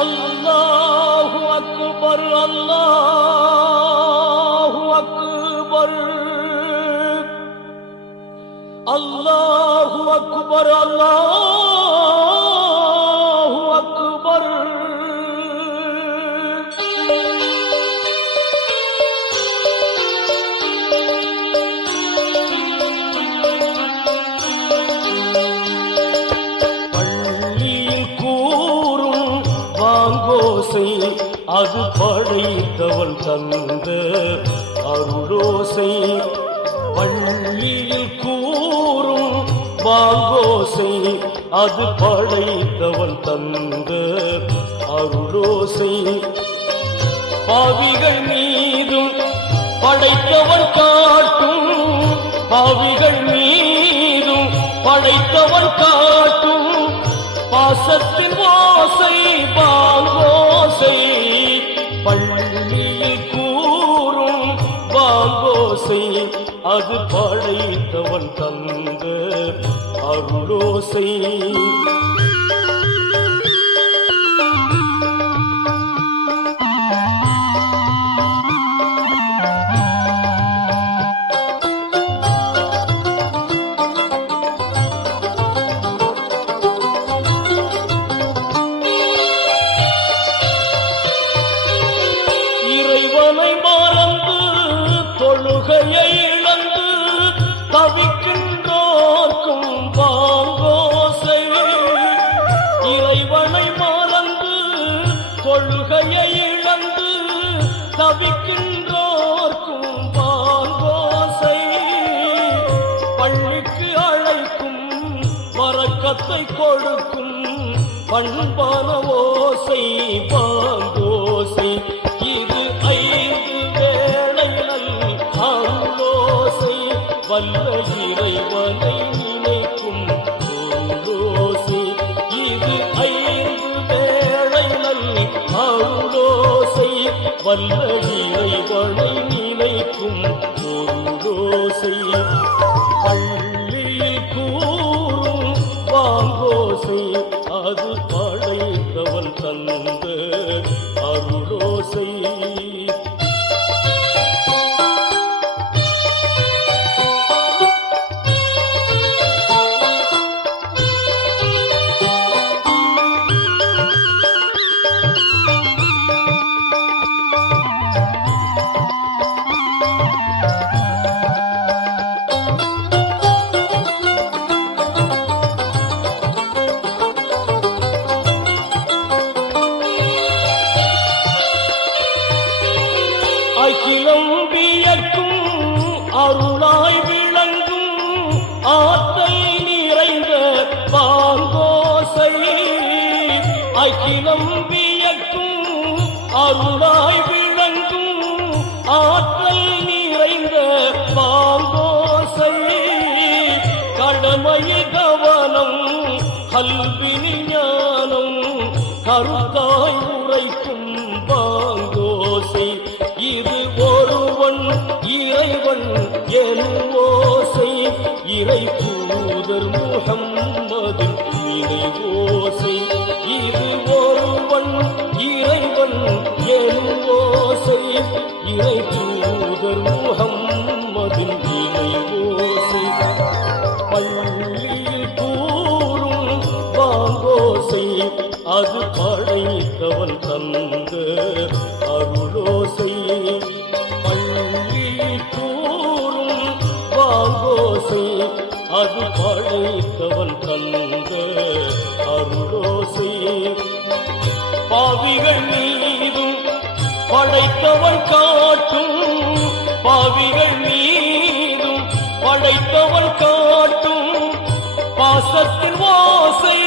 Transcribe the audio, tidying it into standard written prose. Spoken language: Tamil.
அல்லாஹு அக்பர் அல்லாஹு அக்பர் அல்லாஹு அக்பர் அல்லாஹு அக்பர். பள்ளியில் கூறும் வாங்கோசை அது படைத்தவன் தந்த அருளோசை. பள்ளியில் கூறும் வாங்கோசை அது படைத்தவன் தந்த அருளோசை. பாவிகள் மீதும் படைத்தவன் காட்டும், பாவிகள் மீதும் படைத்தவன் காட்டும் பாசத்தின் ஓசை வாங்கோசை. பள்ளியில் கூறும் வாங்கோசை அது படைத்தவன் தந்த அருளோசை. இறைவனை மறந்து தொழுகையை இழந்து தவிக்கின்றோர்க்கும் வாங்கோசை. இறைவனை மறந்து தொழுகையை இழந்து தவிக்கின்றோர்க்கும் வாங்கோசை. பள்ளிக்கு அழைக்கும் வரக்கத்தை கொடுக்கும் பண்பான ஓசை வாங்கோசை. இது 5 வேளை நல் ஆலோசை வல்ல இறைவனை நினைக்கும் ஓசை. இது 5 வேளை நல் ஆலோசை வல்ல இறைவனை நினைக்கும் ஓசை. பள்ளி கூறும் வாங்கோசை அது படைத்தவன் தந்த அருளோசை. அகிலம் வியக்கும் அருளாய் விளங்கும் ஆற்றல் நிறைந்த வாங்கோசை. அகிலம் வியக்கும் அருளாய் விளங்கும் ஆற்றல் நிறைந்த வாங்கோசை. கடமையில் கவனம் கல்வினி ஞானம் கருத்தாய் உரைக்கும் வாங்கோசை. இது ஒருவன் இறைவன் எனும் ஓசை. இறை தூதர் முஹம்மது இறை ஓசை. இது ஒருவன் இறைவன் எனும் ஓசை. இறை தூதர் முஹம்மது இறை ஓசை. பள்ளியில் கூறும் வாங்கோசை அது படைத்தவன் தந்த அருளோசை. பள்ளியில் கூறும் வாங்கோசை அது படைத்தவன் தந்த அருளோசை. பாவிகள் மீதும் படைத்தவன் காட்டும், பாவிகள் மீதும் படைத்தவன் காட்டும் பாசத்தின் ஓசை